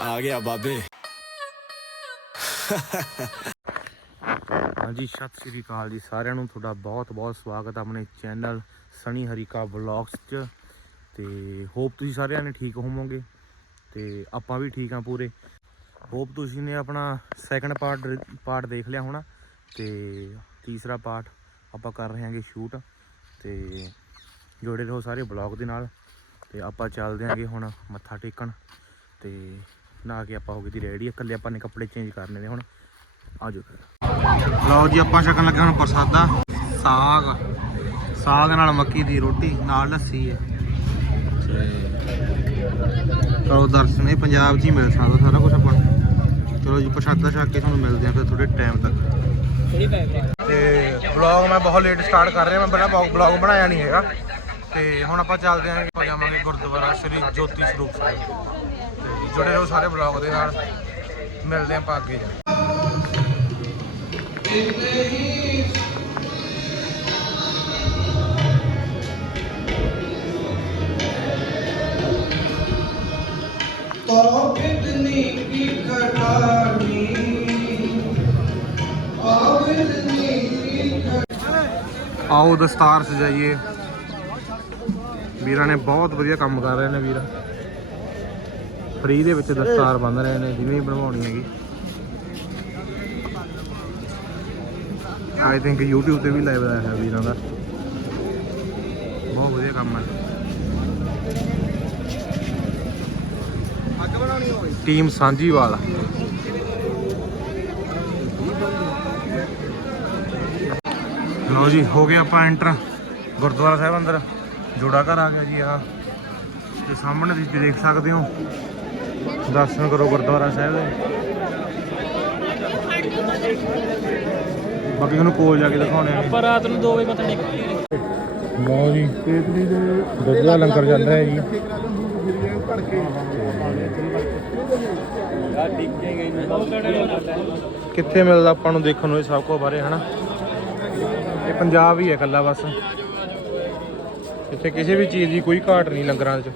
ਆ ਗਿਆ ਬਾਬੇ। ਹਾਂਜੀ, ਸਤਿ ਸ੍ਰੀ ਅਕਾਲ ਜੀ ਸਾਰਿਆਂ ਨੂੰ। ਤੁਹਾਡਾ ਬਹੁਤ-ਬਹੁਤ ਸਵਾਗਤ ਹੈ ਆਪਣੇ ਚੈਨਲ ਸਣੀ ਹਰੀਕਾ ਵਲੌਗਸ 'ਚ। ਤੇ ਹੋਪ ਤੁਸੀਂ ਸਾਰਿਆਂ ਨੇ ਠੀਕ ਹੋਵੋਗੇ ਤੇ ਆਪਾਂ ਵੀ ਠੀਕ ਆ ਪੂਰੇ। ਹੋਪ ਤੁਸੀਂ ਨੇ ਆਪਣਾ ਸੈਕੰਡ ਪਾਰਟ ਪਾਰਟ ਦੇਖ ਲਿਆ ਹੋਣਾ। ਤੇ ਤੀਸਰਾ ਪਾਰਟ ਆਪਾਂ ਕਰ ਰਹੇ ਹਾਂਗੇ ਸ਼ੂਟ ਤੇ ਜੁੜੇ ਰਹੋ ਸਾਰੇ ਬਲੌਗ ਦੇ ਨਾਲ। ਤੇ ਆਪਾਂ ਚੱਲਦੇ ਆਂਗੇ ਹੁਣ ਮੱਥਾ ਟੇਕਣ ਤੇ ਨਾ ਕੇ ਆਪਾਂ ਹੋ ਗਏ ਦੀ ਰੈਡੀ, ਇਕੱਲੇ ਆਪਾਂ ਨੇ ਕੱਪੜੇ ਚੇਂਜ ਕਰਨੇ ਨੇ ਹੁਣ। ਆਜੋ ਫਿਰ। ਲਓ ਜੀ, ਆਪਾਂ ਛਕਣ ਲੱਗੇ ਹੁਣ ਪ੍ਰਸਾਦਾ। ਸਾਗ। ਸਾਗ ਨਾਲ ਮੱਕੀ ਦੀ ਰੋਟੀ, ਨਾਲ ਲੱਸੀ ਹੈ। ਤੇ ਕਰੋ ਦਰਸ਼ਨ ਇਹ ਪੰਜਾਬ 'ਚ ਹੀ ਮਿਲ ਸਕਦਾ ਸਾਰਾ ਕੁਝ ਆਪਾਂ ਨੂੰ। ਚਲੋ ਜੀ, ਪ੍ਰਸਾਦਾ ਛਕ ਕੇ ਤੁਹਾਨੂੰ ਮਿਲਦੇ ਆ ਫਿਰ ਥੋੜੇ ਟਾਈਮ ਤੱਕ। ਤੇ ਵਲੌਗ ਮੈਂ ਬਹੁਤ ਲੇਟ ਸਟਾਰਟ ਕਰ ਰਿਹਾ, ਮੈਂ ਬੜਾ ਵਲੌਗ ਬਣਾਇਆ ਨਹੀਂ ਹੈਗਾ। ਤੇ ਹੁਣ ਆਪਾਂ ਚੱਲਦੇ ਆਂਗੇ ਆਪਾਂ ਜਾਵਾਂਗੇ ਗੁਰਦੁਆਰਾ ਸ੍ਰੀ ਜੋਤੀ ਸਰੂਪ ਸਾਹਿਬ। ਤੇ ਜੁੜੇ ਰਹੋ ਸਾਰੇ ਬਲੌਗ ਦੇ ਨਾਲ। ਮਿਲਦੇ ਆਪਾਂ ਅੱਗੇ ਜਾ ਕਿਤੇ ਹੀ ਤੋ ਆਓ ਦਸਤਾਰ ਸਜਾਈਏ। ਵੀਰਾਂ ਨੇ ਬਹੁਤ ਵਧੀਆ ਕੰਮ ਕਰ ਰਹੇ ਨੇ ਵੀਰ। ਫ੍ਰੀ ਦੇ ਵਿੱਚ ਦਸਤਾਰ ਬੰਨ ਰਹੇ ਨੇ, ਜਿਵੇਂ ਹੀ ਬਣਵਾਉਣੀ ਹੈਗੀ। ਆਈ ਥਿੰਕ YouTube ਤੇ ਵੀ ਲਾਈਵ ਆਇਆ ਹੈ ਵੀਰਾਂ ਦਾ। ਬਹੁਤ ਵਧੀਆ ਕੰਮ ਹੈ। ਟੀਮ ਸਾਂਝੀਵਾਲ। ਲਓ ਜੀ, ਹੋ ਗਿਆ ਆਪਾਂ ਐਂਟਰ ਗੁਰਦੁਆਰਾ ਸਾਹਿਬ ਅੰਦਰ। ਜੋੜਾ ਘਰ ਆ ਗਿਆ ਜੀ ਆ ਤੇ ਸਾਹਮਣੇ ਤੁਸੀਂ ਦੇਖ ਸਕਦੇ ਹੋ। ਦਰਸ਼ਨ ਕਰੋ ਗੁਰਦੁਆਰਾ ਸਾਹਿਬ ਦੇ। ਬਾਕੀ ਤੁਹਾਨੂੰ ਕੋਲ ਜਾ ਕੇ ਦਿਖਾਉਣੇ ਆ ਆਪਾਂ ਰਾਤ ਨੂੰ 2 ਵਜੇ ਮੱਥਾ ਟੇਕਾਂਗੇ ਲਓ ਜੀ। ਕੇਤਲੀ ਦੇ ਦਾ ਲੰਗਰ ਚੱਲ ਰਿਹਾ ਹੈ ਜੀ ਕਿੱਥੇ ਮਿਲਦਾ ਆਪਾਂ ਨੂੰ ਦੇਖਣ ਨੂੰ ਇਹ ਸਭ ਕੁਝ ਬਾਰੇ ਹਨਾ? ਇਹ ਪੰਜਾਬ ਹੀ ਹੈ ਇਕੱਲਾ ਬਸ। ਇੱਥੇ ਕਿਸੇ ਵੀ ਚੀਜ਼ ਦੀ ਕੋਈ ਘਾਟ ਨਹੀਂ ਲੰਗਰਾਂ 'ਚ।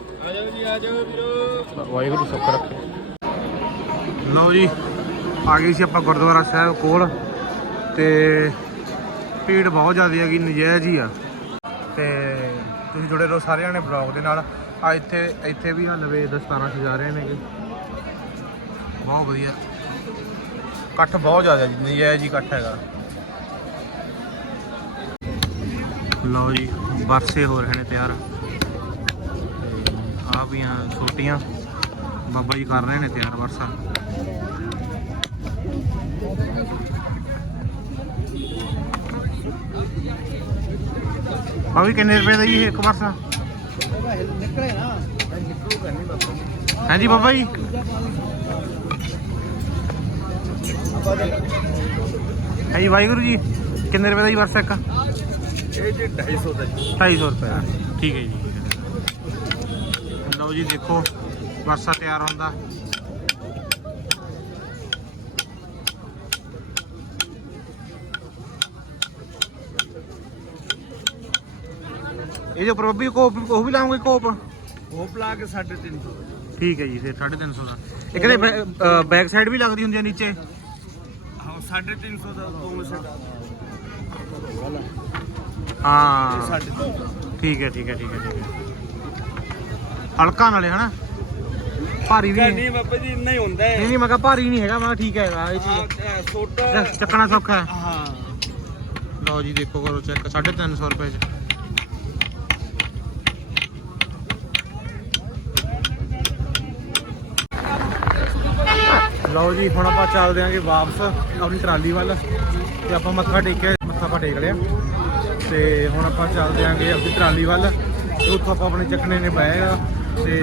ਵਾਹਿਗੁਰੂ ਸੁੱਖ ਰੱਖੇ। ਲਓ ਜੀ, ਆ ਗਏ ਸੀ ਆਪਾਂ ਗੁਰਦੁਆਰਾ ਸਾਹਿਬ ਕੋਲ ਤੇ ਭੀੜ ਬਹੁਤ ਜ਼ਿਆਦਾ ਹੈਗੀ, ਨਜਾਇਜ਼ ਹੀ ਆ। ਤੇ ਤੁਸੀਂ ਜੁੜੇ ਰਹੋ ਸਾਰਿਆਂ ਨੇ ਬਲੌਗ ਦੇ ਨਾਲ। ਆ ਇੱਥੇ ਇੱਥੇ ਵੀ ਹਲਵੇ ਦਸਤਾਰਾਂ ਸਜਾ ਰਹੇ ਨੇਗੇ ਬਹੁਤ ਵਧੀਆ। ਇਕੱਠ ਬਹੁਤ ਜ਼ਿਆਦਾ ਜੀ, ਨਜਾਇਜ਼ ਹੀ ਇਕੱਠ ਹੈਗਾ। ਲਓ ਜੀ ਬਰਸੇ ਹੋ ਰਹੇ ਨੇ ਤਿਆਰ ਆ ਵੀ ਆ ਛੋਟੀਆਂ। ਬਾਬਾ ਜੀ ਕਰ ਰਹੇ ਨੇ ਤਿਆਰ ਵਰਸਾ ਆ ਵੀ ਕਿੰਨੇ ਰੁਪਏ ਦਾ ਜੀ ਇਹ ਇੱਕ ਵਰਸਾ ਹਾਂਜੀ ਬਾਬਾ ਜੀ। ਹਾਂਜੀ ਵਾਹਿਗੁਰੂ ਜੀ, ਕਿੰਨੇ ਰੁਪਏ ਦਾ ਜੀ ਵਰਸਾ ਇੱਕ? ਇਹ ਜੀ 250 ਦਾ 250 ਰੁਪਏ ਦਾ। ਠੀਕ ਹੈ ਜੀ ਲਓ ਜੀ ਦੇਖੋ ਵਰਸਾ ਤਿਆਰ ਹੁੰਦਾ। ਇਹ ਜੋ ਪ੍ਰੋਬੀ ਕੋਪ ਉਹ ਵੀ ਲਾਉਂਗੇ ਕੋਪ? ਉਹ ਪਲਾ ਕੇ 350 ਠੀਕ ਹੈ ਜੀ ਫਿਰ 350 ਦਾ। ਇਹ ਕਹਿੰਦੇ ਬੈਕ ਸਾਈਡ ਵੀ ਲੱਗਦੀ ਹੁੰਦੀ ਹੈ ਨੀਚੇ। 350 ਦਾ ਦੋਨੋਂ ਸੈਟ ਹਾਂ। 350 ਠੀਕ ਹੈ ਠੀਕ ਹੈ ਠੀਕ ਹੈ ਠੀਕ ਹੈ। ਹਲਕਾ ਨਾਲੇ ਹਨਾ? ਭਾਰੀ ਵੀ ਨਹੀਂ ਨਹੀਂ ਬਾਬਾ ਜੀ ਇੰਨਾ ਹੀ ਹੁੰਦਾ ਹੈ। ਨਹੀਂ ਮੈਂ ਕਿਹਾ ਭਾਰੀ ਨਹੀਂ ਹੈਗਾ ਮੈਂ ਠੀਕ ਹੈਗਾ ਇਹ ਚੀਜ਼। ਹਾਂ ਛੋਟਾ ਚੱਕਣਾ ਸੌਖਾ ਹੈ। ਹਾਂ। ਲਓ ਜੀ ਦੇਖੋ ਕਰੋ ਚੈੱਕ 350 ਰੁਪਏ ਚ। ਲਓ ਜੀ, ਹੁਣ ਆਪਾਂ ਚੱਲਦੇ ਆਂਗੇ ਵਾਪਸ ਆਪਣੀ ਟਰਾਲੀ ਵੱਲ ਤੇ ਆਪਾਂ ਮੱਥਾ ਟੇਕਿਆ, ਮੱਥਾ ਆਪਾਂ ਟੇਕ ਲਿਆ। ਤੇ ਹੁਣ ਆਪਾਂ ਚੱਲਦੇ ਆਂਗੇ ਆਪਣੀ ਟਰਾਲੀ ਵੱਲ ਤੇ ਉੱਥੋਂ ਆਪਾਂ ਆਪਣੇ ਚੱਕਣੇ ਨੇ ਬੈਗ ਤੇ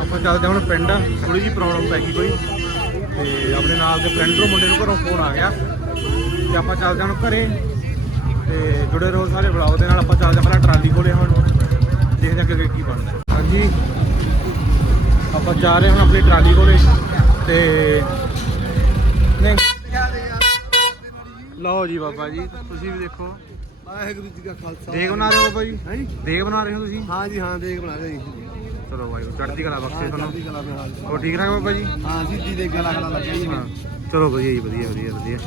ਆਪਾਂ ਚੱਲਦੇ ਹਾਂ ਹੁਣ ਪਿੰਡ ਥੋੜੀ ਜਿਹੀ ਪ੍ਰੋਬਲਮ ਪੈ ਗਈ ਕੋਈ। ਤੇ ਆਪਣੇ ਨਾਲ ਦੇ ਫਰੈਂਡ ਨੂੰ ਮੁੰਡੇ ਨੂੰ ਘਰੋਂ ਫੋਨ ਆ ਗਿਆ। ਤੇ ਆਪਾਂ ਚੱਲਦੇ ਹਾਂ ਹੁਣ ਘਰੇ। ਤੇ ਜੁੜੇ ਰਹੋ ਸਾਰੇ ਬਲੌਗ ਦੇ ਨਾਲ, ਆਪਾਂ ਚੱਲਦੇ ਹਾਂ ਪਹਿਲਾਂ ਟਰਾਲੀ ਕੋਲੇ ਹੁਣ। ਦੇਖਦੇ ਹਾਂ ਅੱਗੇ ਕੀ ਬਣਦਾ। ਹਾਂਜੀ। ਆਪਾਂ ਜਾ ਰਹੇ ਹਾਂ ਆਪਣੀ ਟਰਾਲੀ ਕੋਲੇ। ਤੇ ਨਹੀਂ। ਲਓ ਜੀ ਬਾਬਾ ਜੀ ਤੁਸੀਂ ਵੀ ਦੇਖੋ। ਵਾਹਿਗੁਰੂ ਜੀ ਕਾ ਖਾਲਸਾ। ਦੇਗ ਬਣਾ ਰਹੇ ਹੋ ਬਾਬਾ ਜੀ? ਦੇਗ ਬਣਾ ਰਹੇ ਹੋ ਤੁਸੀਂ? ਹਾਂ ਜੀ ਹਾਂ ਦੇਖ ਬਣਾ ਰਹੇ ਜੀ। ਚਲੋ ਵਾਹਿਗੁਰੂ ਚੜ੍ਹਦੀ ਕਲਾ ਬਖਸ਼ੇ ਤੁਹਾਨੂੰ। ਦੀ ਹੋਰ ਠੀਕ ਠਾਕ ਬਾਬਾ ਜੀ? ਹਾਂ ਸਿੱਧੀ ਦੇ ਗਲਾ ਗਲਾ ਲੱਗਿਆ ਜੀ। ਹਾਂ ਚਲੋ ਵਧੀਆ ਜੀ ਵਧੀਆ ਵਧੀਆ ਵਧੀਆ।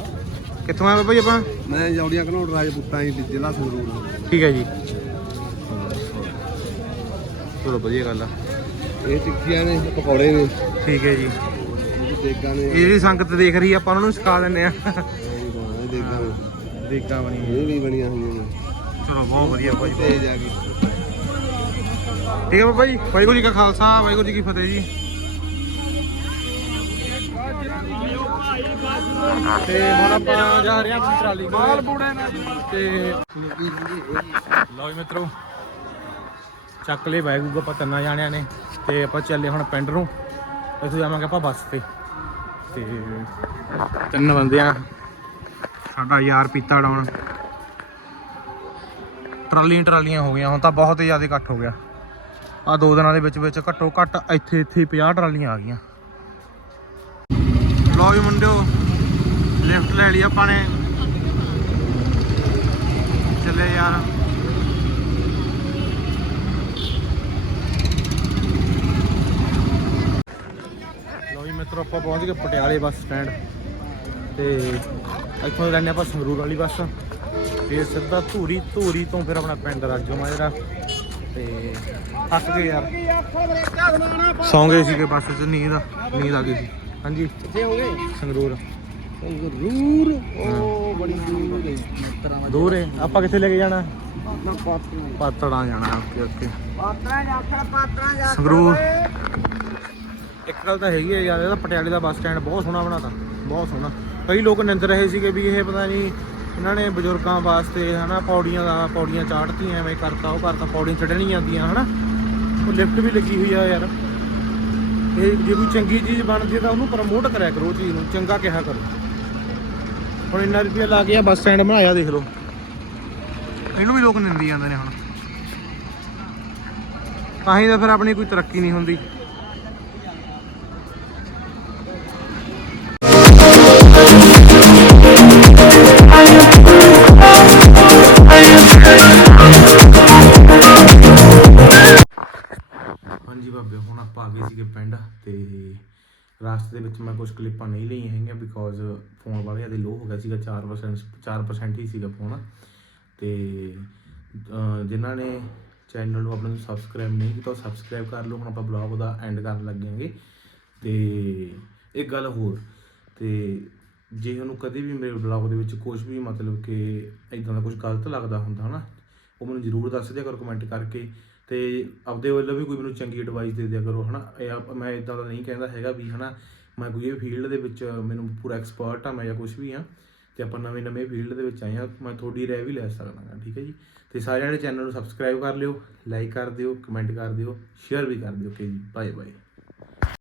ਕਿੱਥੋਂ ਆਏ ਬਾਬਾ ਜੀ ਆਪਾਂ? ਮੈਂ ਜੌੜੀਆਂ ਘਨੌੜ ਰਾਜਪੂਤਾਂ ਜੀ ਜ਼ਿਲ੍ਹਾ ਸੰਗਰੂਰ ਠੀਕ ਹੈ ਜੀ। ਚਲੋ ਵਧੀਆ ਗੱਲ ਆ। ਇਹ ਟਿੱਕੀਆਂ ਨੇ ਪਕੌੜੇ ਨੇ। ਠੀਕ ਹੈ ਜੀ। ਦੇਗਾਂ ਨੇ ਇਹ ਜਿਹੜੀ ਸੰਗਤ ਦੇਖ ਰਹੀ ਆ ਆਪਾਂ ਉਹਨਾਂ ਨੂੰ ਸਿਖਾ ਦਿੰਨੇ ਆ। ਦੇਗਾਂ ਦੇਖਾਂ ਬਣੀ ਇਹ ਵੀ ਬਣੀਆਂ। ਹੋਈਆਂ ਨੇ। ਚਲੋ ਬਹੁਤ ਵਧੀਆ ਬਾਬਾ ਜੀ। ਤੇਜ਼ ਆ ਗਈ। ਠੀਕ ਹੈ ਬਾਬਾ ਜੀ ਵਾਹਿਗੁਰੂ ਜੀ ਕਾ ਖਾਲਸਾ ਵਾਹਿਗੁਰੂ ਜੀ ਕੀ ਫਤਿਹ ਜੀ। ਤੇ ਹੁਣ ਆਪਾਂ ਜਾ ਰਹੇ ਹਾਂ ਆਪਣੀ ਟਰਾਲੀ ਮਾਲ ਬੂੜੇ ਤੇ ਲਓ ਜੀ ਮਿੱਤਰੋ ਚੱਕ ਲੈ ਵਾਹਿਗੁਰੂ ਆਪਾਂ ਤਿੰਨਾਂ ਜਾਣਿਆਂ ਨੇ। ਤੇ ਆਪਾਂ ਚੱਲੇ ਹੁਣ ਪਿੰਡ ਨੂੰ। ਇੱਥੋਂ ਜਾਵਾਂਗੇ ਆਪਾਂ ਬੱਸ ਤੇ। ਤੇ ਤਿੰਨ ਬੰਦੇ ਆ ਸਾਡਾ ਯਾਰ ਪੀਤਾ ਡਾਉਣ। ਟਰਾਲੀਆਂ ਟਰਾਲੀਆਂ ਹੋ ਗਈਆਂ, ਹੁਣ ਤਾਂ ਬਹੁਤ ਹੀ ਜ਼ਿਆਦਾ ਇਕੱਠ ਹੋ ਗਿਆ। ਆ ਦੋ ਦਿਨਾਂ ਦੇ ਵਿੱਚ ਵਿੱਚ ਘੱਟੋ ਘੱਟ ਇੱਥੇ ਇੱਥੇ 50 ਟਰਾਲੀਆਂ ਆ ਗਈਆਂ। ਲਓ ਜੀ ਮੁੰਡਿਓ, ਲਿਫਟ ਲੈ ਲਈ ਆਪਾਂ ਨੇ। ਚੱਲੇ ਯਾਰ ਲਓ ਜੀ ਮਿੱਤਰੋ ਆਪਾਂ ਪਹੁੰਚ ਗਏ ਪਟਿਆਲੇ ਬੱਸ ਸਟੈਂਡ। ਤੇ ਇੱਥੋਂ ਲੈਣੇ ਆਪਾਂ ਸੰਗਰੂਰ ਵਾਲੀ ਬੱਸ। ਫਿਰ ਸਿੱਧਾ ਧੂਰੀ ਧੂਰੀ ਤੋਂ ਫਿਰ ਆਪਣਾ ਪਿੰਡ ਰਾਜੋ ਮਾਜਰਾ ਤੇ ਥੱਕ ਗਏ ਯਾਰ। ਸੌਂ ਗਏ ਸੀਗੇ ਬੱਸ 'ਚ ਨੀਂਦ ਨੀਂਦ ਆ ਗਈ ਸੀ। ਹਾਂਜੀ। ਕਿੱਥੇ ਹੋ ਗਏ? ਸੰਗਰੂਰ। ਸੰਗਰੂਰ? ਉਹ ਬੜੀ ਦੂਰ ਹੋ ਦੂਰ ਆਪਾਂ ਕਿੱਥੇ ਲੈ ਕੇ ਜਾਣਾ? ਪਾਤੜਾਂ ਜਾਣਾ ਓਕੇ ਓਕੇ। ਪਾਤਰਾ ਜਾਖੜ ਪਾਤਰਾ ਜਾ ਸੰਗਰੂਰ। ਇੱਕ ਗੱਲ ਤਾਂ ਹੈਗੀ ਹੈ ਯਾਰ ਇਹਦਾ ਪਟਿਆਲੇ ਦਾ ਬੱਸ ਸਟੈਂਡ ਬਹੁਤ ਸੋਹਣਾ ਬਣਾਤਾ, ਬਹੁਤ ਸੋਹਣਾ। ਕਈ ਲੋਕ ਨਿੰਦ ਰਹੇ ਸੀਗੇ ਵੀ ਇਹ ਪਤਾ ਨਹੀਂ ਇਹਨਾਂ ਨੇ ਬਜ਼ੁਰਗਾਂ ਵਾਸਤੇ ਹਨਾ ਪੌੜੀਆਂ ਦਾ, ਪੌੜੀਆਂ ਚਾੜਤੀਆਂ ਐਵੇਂ ਕਰਤਾ, ਉਹ ਕਰਤਾ, ਪੌੜੀਆਂ ਚੜ੍ਹਨੀ ਜਾਂਦੀਆਂ ਹਨਾ। ਉਹ ਲਿਫਟ ਵੀ ਲੱਗੀ ਹੋਈ ਆ ਯਾਰ। ਇਹ ਜੇ ਕੋਈ ਚੰਗੀ ਚੀਜ਼ ਬਣਦੀ ਤਾਂ ਉਹਨੂੰ ਪ੍ਰਮੋਟ ਕਰਿਆ ਕਰੋ ਉਹ ਚੀਜ਼ ਨੂੰ, ਚੰਗਾ ਕਿਹਾ ਕਰੋ। ਹੁਣ ਇੰਨਾ ਰੁਪਿਆ ਲਾ ਕੇ ਆ ਬੱਸ ਸਟੈਂਡ ਬਣਾਇਆ, ਦੇਖ ਲਓ। ਇਹਨੂੰ ਵੀ ਲੋਕ ਨਿੰਦੀ ਜਾਂਦੇ ਨੇ ਹੁਣ। ਤਾਂ ਹੀ ਤਾਂ ਫਿਰ ਆਪਣੀ ਕੋਈ ਤਰੱਕੀ ਨਹੀਂ ਹੁੰਦੀ। ਹਾਂਜੀ ਹੁਣ ਆਪਾਂ ਆ ਗਏ ਸੀਗੇ ਪਿੰਡ ਤੇ ਰਾਸਤੇ ਦੇ ਵਿੱਚ ਮੈਂ ਕੁਝ ਕਲਿੱਪਾਂ ਨਹੀਂ ਲਈਆਂ ਹੈਗੀਆਂ ਬਿਕੋਜ਼ ਫੋਨ ਵਾਲਿਆਂ ਦੇ ਲੋ ਹੋ ਗਿਆ ਸੀਗਾ। 4% 4% ਹੀ ਸੀਗਾ ਫੋਨ ਤੇ, ਅਹ, ਜਿਨ੍ਹਾਂ ਨੇ ਚੈਨਲ ਨੂੰ ਆਪਣੇ ਨੂੰ ਸਬਸਕ੍ਰਾਈਬ ਨਹੀਂ ਕੀਤਾ ਸਬਸਕ੍ਰਾਈਬ ਕਰ ਲਓ। ਹੁਣ ਆਪਾਂ ਬਲੌਗ ਦਾ ਐਂਡ ਕਰਨ ਲੱਗਾਂਗੇ ਤੇ ਇੱਕ ਗੱਲ ਹੋਰ, ਤੇ ਜੇ ਤੁਹਾਨੂੰ ਕਦੇ ਵੀ ਮੇਰੇ ਬਲੌਗ ਦੇ ਵਿੱਚ ਕੁਝ ਵੀ ਮਤਲਬ ਕਿ ਇਦਾਂ ਦਾ ਕੁਝ ਗਲਤ ਲੱਗਦਾ ਹੁੰਦਾ ਹਨਾ, ਉਹ ਮੈਨੂੰ ਜ਼ਰੂਰ ਦੱਸ ਦਿਆ ਕਰੋ ਕਮੈਂਟ ਕਰਕੇ। ਤੇ ਆਪਦੇ ਵੱਲੋਂ ਵੀ ਕੋਈ ਮੈਨੂੰ ਚੰਗੀ ਐਡਵਾਈਸ ਦੇ ਦਿਆ ਕਰੋ, ਹਨਾ? ਇਹ ਮੈਂ ਇਦਾਂ ਦਾ ਨਹੀਂ ਕਹਿੰਦਾ ਹੈਗਾ ਵੀ, ਹਨਾ, ਮੈਂ ਕੋਈ ਇਹ ਫੀਲਡ ਦੇ ਵਿੱਚ ਮੈਨੂੰ ਪੂਰਾ ਐਕਸਪਰਟ ਆ, ਮੈਂ ਜਾਂ ਕੁਝ ਵੀ ਆ, ਤੇ ਆਪਾਂ ਨਵੇਂ ਨਵੇਂ ਫੀਲਡ ਦੇ ਵਿੱਚ ਆਏ ਆ, ਮੈਂ ਤੁਹਾਡੀ ਰਹਿ ਵੀ ਲੈ ਸਕਦਾ ਠੀਕ ਹੈ ਜੀ? ਤੇ ਸਾਰਿਆਂ ਨੇ ਚੈਨਲ ਨੂੰ ਸਬਸਕ੍ਰਾਈਬ ਕਰ ਲਿਓ ਲਾਈਕ ਕਰ ਦਿਓ ਕਮੈਂਟ ਕਰ ਦਿਓ ਸ਼ੇਅਰ ਵੀ ਕਰ ਦਿਓ ਓਕੇ ਜੀ? Bye bye